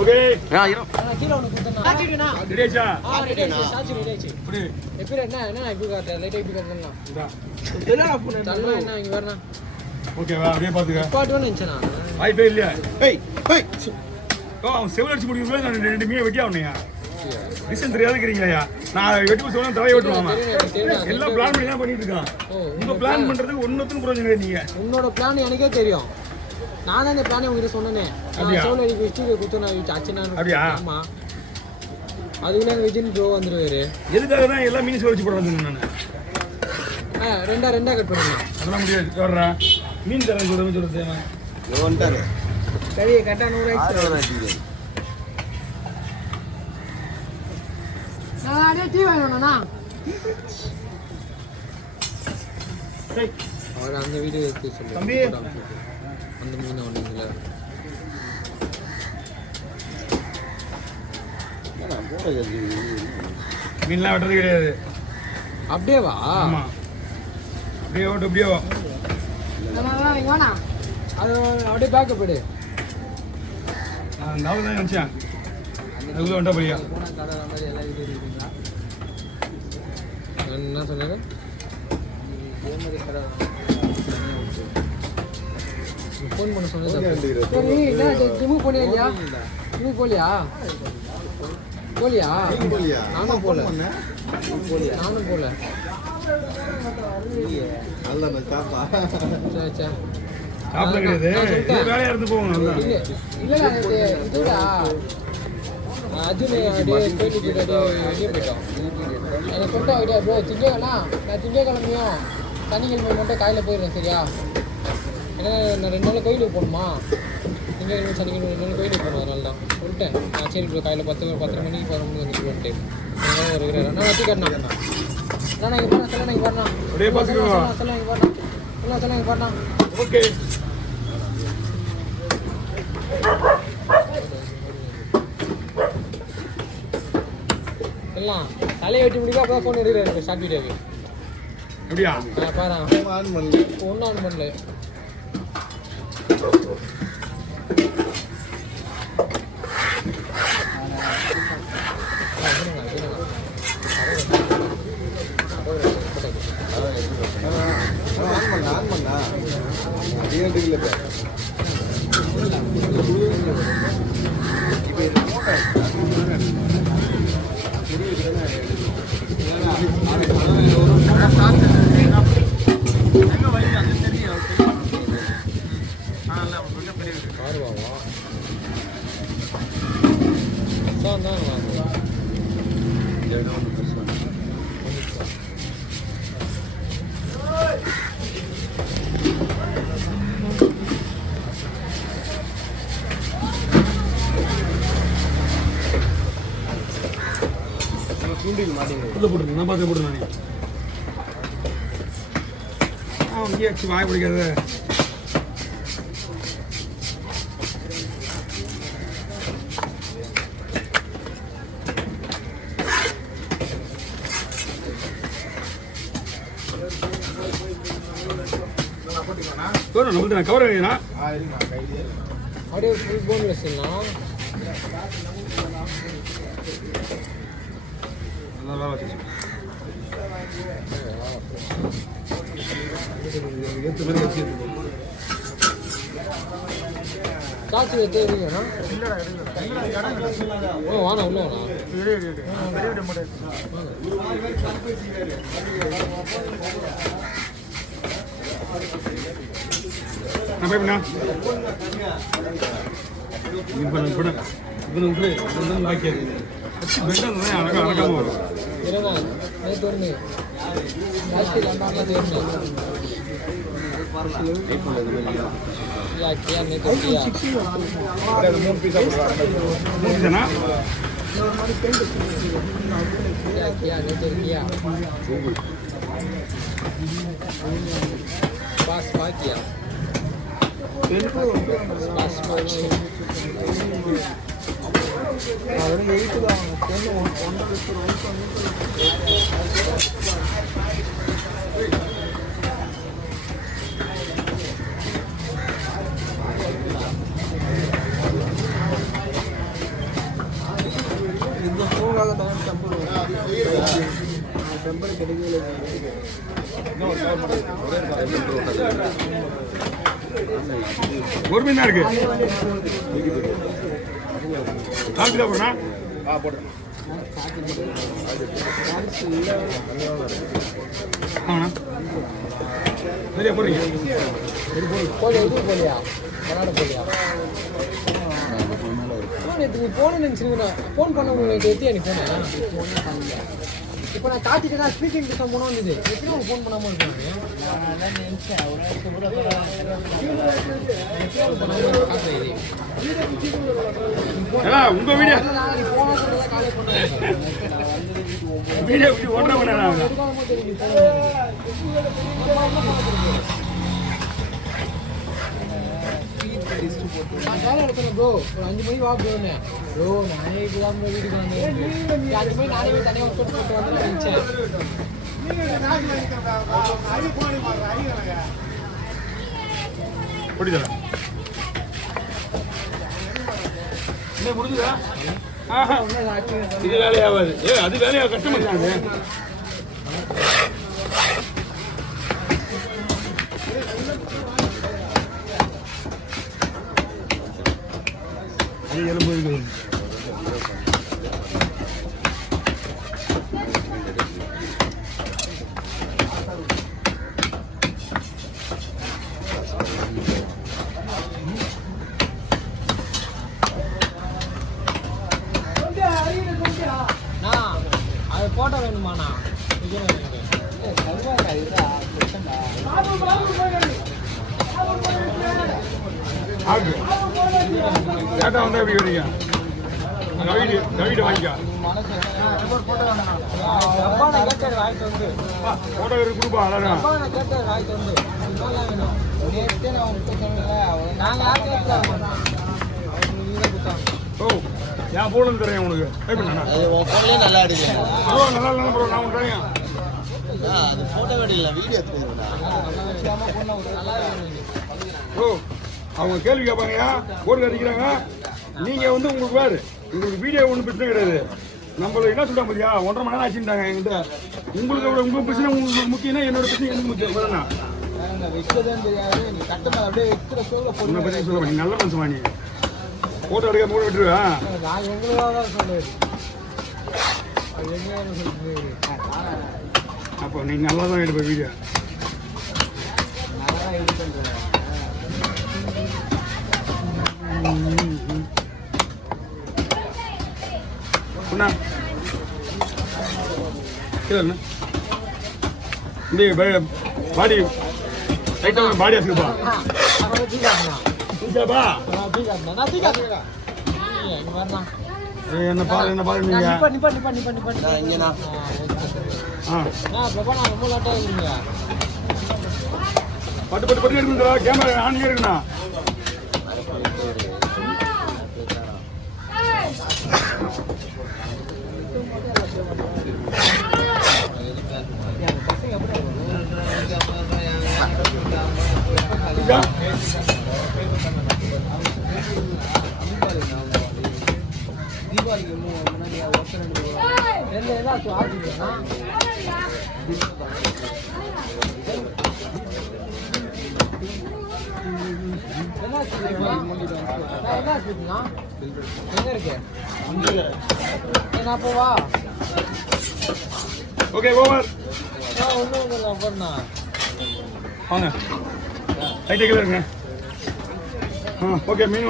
Okay கீழ ஒன்னு குடுத்தனா சாச்சிடுனா ரெடியாச்சா சாச்சி ரெடியாச்சு இப்படி எப்ப என்ன இப்படி காட்ட லைட் இப்படி காட்டலாம் இதா என்னடா போன் என்ன இங்க வரனா ஓகேவா அப்படியே பாத்துக்க பாட்டு வந்துச்சனா வாய்ப்பே இல்லையா ஏய் ஏய் ஓ அவன் செவல் அடிச்சு முடியும்போது நான் ரெண்டு மீன் வெட்டி ஆகணையா ரீசன் தெரியாதுங்கிறீங்களா நான் வெட்டி சொன்னா தலையை வெட்டுவாமா எல்லாம் பிளான் பண்ணி தான் பண்ணிட்டு இருக்கான் உங்க பிளான் பண்றதுக்கு ஒன்னுத்துக்கும் புரிஞ்சுங்க நீங்க உன்னோட பிளான் எனக்கே தெரியும் நான் தான் இந்த பிளானை உங்ககிட்ட சொன்னேனே செவல் அடிக்கு வச்சு குத்துனா அச்சனா அப்படியா ஆமா அதுக்குள்ள விஜின் ப்ரோ வந்துருவாரு எதுக்காக தான் எல்லாம் மீன் செவல் வச்சு போடுறது நான் ரெண்டா கட் பண்ணுங்க அதெல்லாம் முடியாது வர்றா மீன் தரேன் சொல்றது வந்துட்டாரு சரி கரெக்டா 100 ஆயிடுச்சு நான் அடே டீ வாங்கணும்னா சரி அவர் அந்த வீடியோ எடுத்து சொல்லு தம்பி அந்த மீன் ஒண்ணுங்களா மீன்லாம் வெட்டுறது கிடையாது அப்படியே வா ஆமா அப்படியே ஓட்டு அப்படியே வா இங்க வேணா அது அப்படியே பேக்கப் எடு நான் நாவல் தான் நினச்சேன் அதுக்குள்ள வந்துட்டா பையா என்ன சொன்னாரு ஃபோன் பண்ண சொன்னது சரி என்ன ஜிம்முக்கு போனியா இல்லையா ஜிம்முக்கு போலியா நானும் போல சரி சரி சாப்பிட கிடையாது வேலையா இருந்து போகணும் இல்ல இதுடா அர்ஜுன் அப்படியே போயிட்டு வெளியே போயிட்டோம் எனக்கு சொல்லிட்டு ஐடியா ப்ரோ நான் திங்கக்கிழமையும் சனிக்கிழமை மட்டும் காலையில் போயிடுறேன் சரியா ஏன்னா நான் 2 நாள் கோயிலுக்கு போகணுமா திங்கக்கிழமை சனிக்கிழமை 2 நாள் கோயிலுக்கு போகணும் அதனால தான் சொல்லிட்டேன் நான் சரி ப்ரோ காலையில் 10 மணிக்கு 11 மணிக்கு வந்துட்டு வந்துட்டு இருக்கிறேன் நான் வச்சுக்கிறேன் நான் இங்கே போறேன் சொல்ல இங்கே வரணும் அப்படியே பார்த்துக்கோ சொல்ல இங்கே வரணும் ஓகே எல்லாம் தலையை வெட்டி முடிக்க அப்போ ஃபோன் எடுக்கிறாரு ஷார்ட் வீடியோக்கு அப்படியா பாரு ஆன் பண்ணல ஒன்றும் ஆன் பண்ணல ஆன் பண்ணா இல்லை உள்ள போட்டுருங்க நான் பார்த்து போட்டுருங்க இங்கே வச்சு வாய பிடிக்காது நம்மளுக்கு நான் கவர் வேணா அப்படியே ஃபுல் போன்லெஸ் நல்லா வச்சு காசு எடுத்து இருக்கீங்கண்ணா ஓ வாண்ணா உள்ள வாண்ணா நான் போய் பண்ணா இப்போ லாக்கியது பெண்டாக அழகாம வரும் இருங்க நேற்று ஒன்று ஜாஸ்தி லண்டாலாம் தேர்ந்தேன் கியா நேற்று கியா 3 பீஸா 3 பீஸானா கியா நேற்று கியா பாஸ் பாக்கியா பாஸ் பாஸ் அதோட 8 தான் பொண்ணு 1 1 ஒரு மீன் தான் இருக்கு. காமிச்சு தான் போடுறா. ஆமாண்ணா சரியா போடுறீங்க. போலியா இது போலியா விளாட போலியா நேற்று நீ ஃபோனை நினச்சிருக்கேன். ஃபோன் பண்ண உங்களுக்கு எத்தியா நீ ஃபோனை? இப்போ நான் காட்டிட்டு தான் ஸ்பீக்கிங் டிஸ்டம் போனால் வந்தது. எப்படி அவங்க ஃபோன் பண்ணாமல் இருக்காங்க? உங்க வீடியோ வீடியோ இப்படி ஒன்றரை மணி நேரம் ஆகுது. நான் வேலை எடுக்கணும் ப்ரோ. ஒரு 5 மணி வா ப்ரோன்னு. ப்ரோ நானே இப்பதான் வீட்டுக்கு வந்தேன். 5 மணி நானே தனியாக ஒர்க் போட்டு வந்து நினச்சேன். முடிஞ்சதா என்ன முடிஞ்சதா? ஆஹா இது வேலையாகாது. அது வேலையாக கஷ்டமாட்டாங்க. அது எலும்பு இருக்குது. அது போட்டோ வேணுமாண்ணா? கேட்டா வந்தா எப்படி வரீங்க? கவிட்டு வாங்கிக்கா. போட்டோ கொடுப்பா. அதான் ஓ என் போன் தரேன் உனக்கு. நல்லா அடிக்கல. நல்லா இல்லை ப்ரோ. நான் உனக்கு தரேன். அது போட்டோ வேண்டிய வீடியோ ஓ அவங்க கேள்வி கேட்பாங்கயா. போட்டு அடிக்கிறாங்க. நீங்க வந்து உங்களுக்கு வேறு உங்களுக்கு வீடியோ ஒன்றும் பிரச்சனை கிடையாது. நம்மள என்ன சொல்றாங்க பாத்தியா? 1.5 மணி நேரம் ஆச்சுட்டாங்க என்கிட்ட. உங்களுக்கு உங்க பிரச்சனை உங்களுக்கு முக்கியம்னா என்னோட பிரச்சனை எனக்கு முக்கியம். உன்னை பற்றி சொல்ல நீ நல்ல மனுஷன் வாங்கி போட்டோ எடுக்க மூட விட்டுருவா. நான் எங்களுக்காக தான் சொல்லுவேன். அப்போ நீ நல்லா தான் எடுப்ப வீடியோ. இந்த பாடி ரைட்டாக பாடி ஆச்சுப்பா. என்ன பாரு என்ன பாரு நீங்க பட்டு பட்டு பட்டு இருக்குங்களா? கேமரா ஆன் இருக்குண்ணா. தீபாவளிக்கு முன்னாடி ரெண்டு ஏதாச்சும் ஆச்சுன்னா எங்க இருக்கு நான் போவா. Okay over. ஒன்றும் இல்லை அப்புறம்ண்ணா வாங்க ரைட்டு கீழே இருங்க. ஓகே மீன்